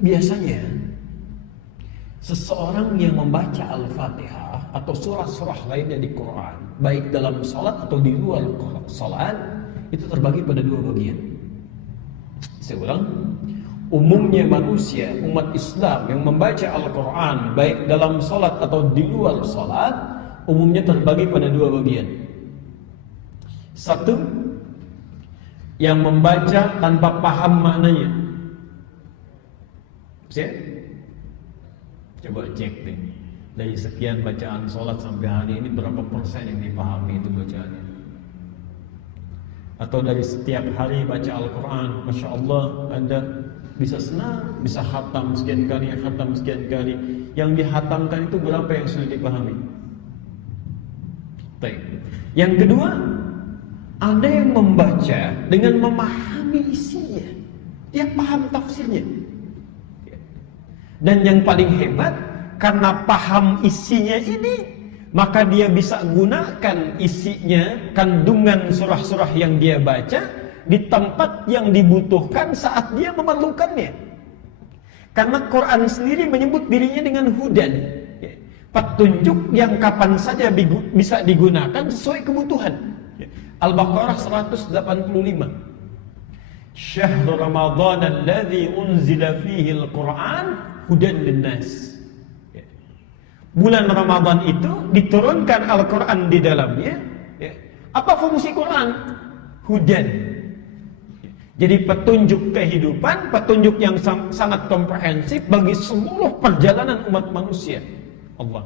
Biasanya seseorang yang membaca Al-Fatihah atau surah-surah lainnya di Quran, baik dalam salat atau di luar salat, itu terbagi pada dua bagian. Saya ulang, umumnya manusia, umat Islam yang membaca Al-Quran baik dalam salat atau di luar salat, umumnya terbagi pada dua bagian. Satu, yang membaca tanpa paham maknanya. Saya coba cek deh, dari sekian bacaan sholat sampai hari ini berapa persen yang dipahami itu bacaannya. Atau dari setiap hari baca Al-Quran, Masya Allah, Anda bisa senang, bisa khatam sekian kali, khatam sekian kali. Yang dihatamkan itu berapa yang sudah dipahami? Baik. Yang kedua, ada yang membaca dengan memahami isinya, dia paham tafsirnya. Dan yang paling hebat, karena paham isinya ini, maka dia bisa gunakan isinya, kandungan surah-surah yang dia baca di tempat yang dibutuhkan saat dia memerlukannya. Karena Quran sendiri menyebut dirinya dengan hudan, petunjuk yang kapan saja bisa digunakan sesuai kebutuhan. Al-Baqarah 185. Syahrul Ramadan alladzi unzila fihi al-Quran hudan linnas. Bulan Ramadan itu diturunkan Al-Quran di dalamnya. Apa fungsi Quran? Hudan. Jadi petunjuk kehidupan, petunjuk yang sangat komprehensif bagi seluruh perjalanan umat manusia. Allah,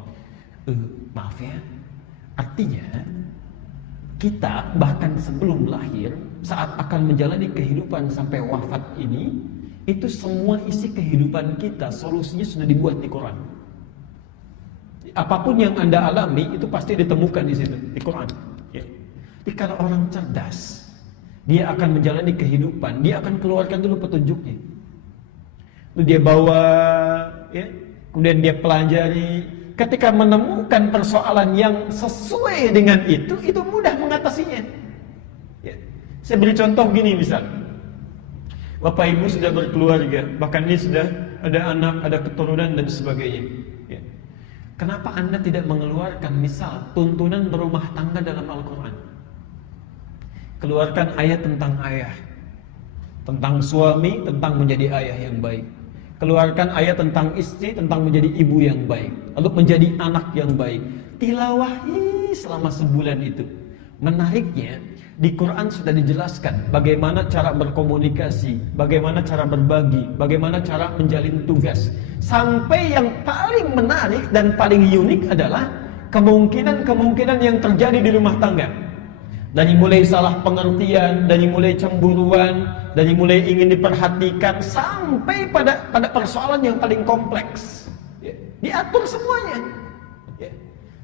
maaf ya, artinya kita bahkan sebelum lahir, saat akan menjalani kehidupan sampai wafat ini, itu semua isi kehidupan kita, solusinya sudah dibuat di Quran. Apapun yang Anda alami itu pasti ditemukan di situ, di Quran. Jadi kalau orang cerdas, dia akan menjalani kehidupan, dia akan keluarkan dulu petunjuknya. Lalu dia bawa, kemudian dia pelajari. Ketika menemukan persoalan yang sesuai dengan itu mudah mengatasinya. Saya beri contoh gini misal, Bapak Ibu sudah berkeluarga, bahkan ini sudah ada anak, ada keturunan dan sebagainya. Kenapa Anda tidak mengeluarkan misal tuntunan berumah tangga dalam Al-Quran? Keluarkan ayat tentang ayah, tentang suami, tentang menjadi ayah yang baik. Keluarkan ayat tentang istri, tentang menjadi ibu yang baik, lalu menjadi anak yang baik. Tilawahi selama sebulan itu. Menariknya, di Quran sudah dijelaskan bagaimana cara berkomunikasi, bagaimana cara berbagi, bagaimana cara menjalin tugas. Sampai yang paling menarik dan paling unik adalah kemungkinan-kemungkinan yang terjadi di rumah tangga. Dari mulai salah pengertian, dari mulai cemburuan, dari mulai ingin diperhatikan, sampai pada persoalan yang paling kompleks. Diatur semuanya.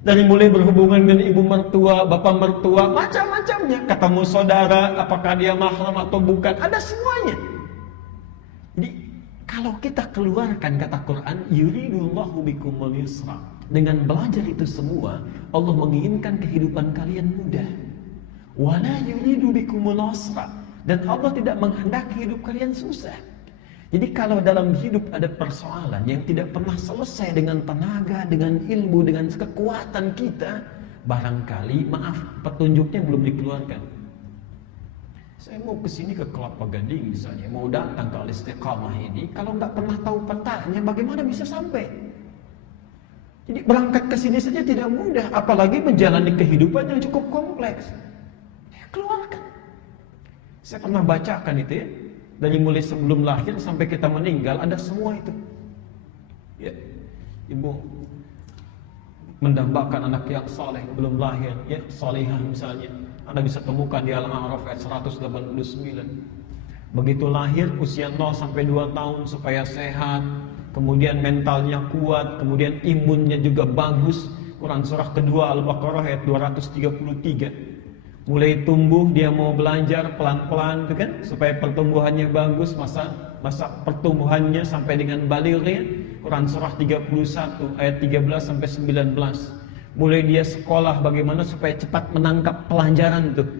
Dari mulai berhubungan dengan ibu mertua, bapak mertua, macam-macamnya. Ketemu saudara, apakah dia mahram atau bukan, ada semuanya. Jadi kalau kita keluarkan kata Quran, yuridullahu bikumul yusra, dengan belajar itu semua, Allah menginginkan kehidupan kalian mudah. Wala yuridu bikumul usra, dan Allah tidak menghendaki hidup kalian susah. Jadi kalau dalam hidup ada persoalan yang tidak pernah selesai dengan tenaga, dengan ilmu, dengan kekuatan kita, barangkali maaf, petunjuknya belum dikeluarkan. Saya mau kesini ke Kelapa Gading misalnya, mau datang ke Al-Istiqamah ini, kalau nggak pernah tahu petanya, bagaimana bisa sampai? Jadi berangkat ke sini saja tidak mudah, apalagi menjalani kehidupan yang cukup kompleks. Keluarkan. Saya pernah bacakan itu ya, dari mulai sebelum lahir sampai kita meninggal ada semua itu. Ya, ibu mendambakan anak yang saleh belum lahir, ya salihah misalnya, Anda bisa temukan di Al-A'raf ayat 189. Begitu lahir usia 0 sampai 2 tahun supaya sehat, kemudian mentalnya kuat, kemudian imunnya juga bagus. Quran surah kedua Al-Baqarah ayat 233. Mulai tumbuh, dia mau belajar pelan-pelan itu kan, supaya pertumbuhannya bagus, masa pertumbuhannya sampai dengan balighnya. Quran surah 31 ayat 13 sampai 19. Mulai dia sekolah bagaimana supaya cepat menangkap pelajaran tuh.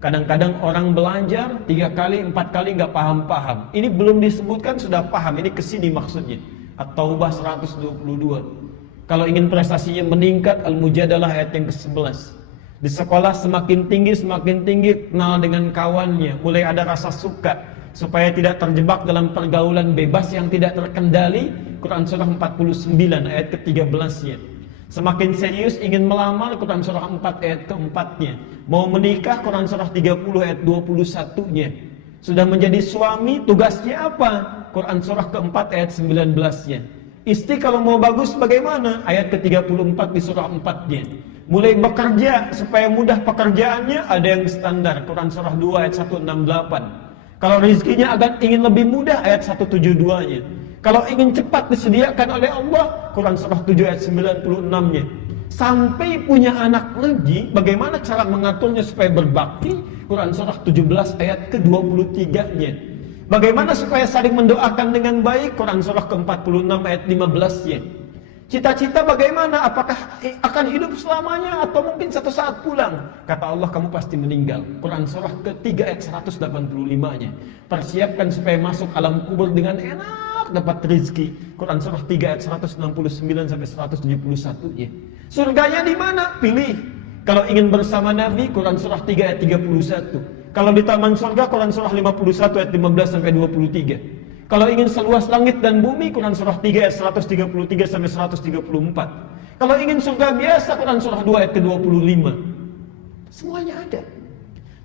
Kadang-kadang orang belajar 3 kali, 4 kali nggak paham-paham. Ini belum disebutkan sudah paham. Ini kesini maksudnya. At-Taubah 122. Kalau ingin prestasinya meningkat, Al-Mujadalah ayat yang ke-11. Di sekolah semakin tinggi kenal dengan kawannya. Mulai ada rasa suka supaya tidak terjebak dalam pergaulan bebas yang tidak terkendali. Quran surah 49 ayat ke-13-nya. Semakin serius ingin melamar, Quran surah 4 ayat ke-4-nya. Mau menikah, Quran surah 30 ayat 21-nya. Sudah menjadi suami, tugasnya apa? Quran surah ke-4 ayat 19-nya. Istri kalau mau bagus bagaimana? Ayat ke-34 di surah 4-nya. Mulai bekerja supaya mudah pekerjaannya, ada yang standar. Quran surah 2 ayat 168. Kalau rezekinya agar ingin lebih mudah, ayat 172-nya. Kalau ingin cepat disediakan oleh Allah, Quran surah 7 ayat 96-nya. Sampai punya anak lagi, bagaimana cara mengaturnya supaya berbakti? Quran surah 17 ayat ke-23-nya. Bagaimana supaya saling mendoakan dengan baik? Quran surah ke-46 ayat 15-nya. Cita-cita bagaimana? Apakah akan hidup selamanya atau mungkin satu saat pulang? Kata Allah, kamu pasti meninggal. Quran surah ke-3 ayat 185-nya. Persiapkan supaya masuk alam kubur dengan enak, dapat rezeki. Quran surah 3 ayat 169 sampai 171-nya. Surganya di mana? Pilih. Kalau ingin bersama Nabi, Quran surah 3 ayat 31. Kalau di taman surga, Quran surah 51 ayat 15 sampai 23. Kalau ingin seluas langit dan bumi, Quran surah 3 ayat 133 sampai 134. Kalau ingin surga biasa, Quran surah 2 ayat ke-25. Semuanya ada.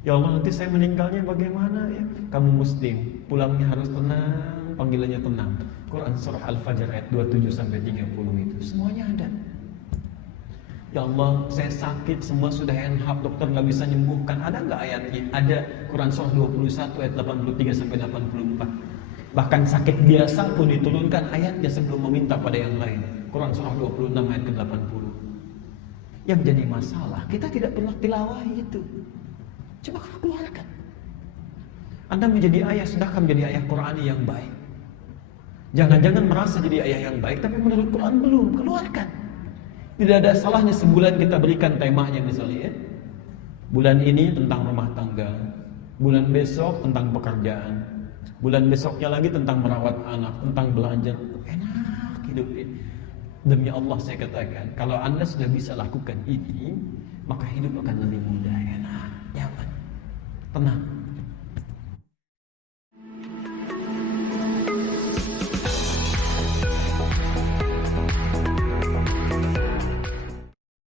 Ya Allah, nanti saya meninggalnya bagaimana ya? Kamu muslim, pulangnya harus tenang, panggilannya tenang. Quran surah Al-Fajr ayat 27 sampai 30 itu. Semuanya ada. Ya Allah, saya sakit, semua sudah hand-up, dokter nggak bisa nyembuhkan. Ada nggak ayatnya? Ada. Quran surah 21 ayat 83 sampai 84. Bahkan sakit biasa pun diturunkan ayatnya sebelum meminta pada yang lain. Quran surah 26 ayat ke-80. Yang jadi masalah, kita tidak pernah tilawahi itu. Coba keluarkan. Anda menjadi ayah, sudahkah menjadi ayah Qurani yang baik? Jangan-jangan merasa jadi ayah yang baik, tapi menurut Quran belum. Keluarkan. Tidak ada salahnya sebulan kita berikan temanya misalnya ya. Bulan ini tentang rumah tangga, bulan besok tentang pekerjaan, bulan besoknya lagi tentang merawat anak, tentang belajar. Enak hidupnya. Demi Allah saya katakan, kalau Anda sudah bisa lakukan ini, maka hidup akan lebih mudah, enak, nyaman, tenang.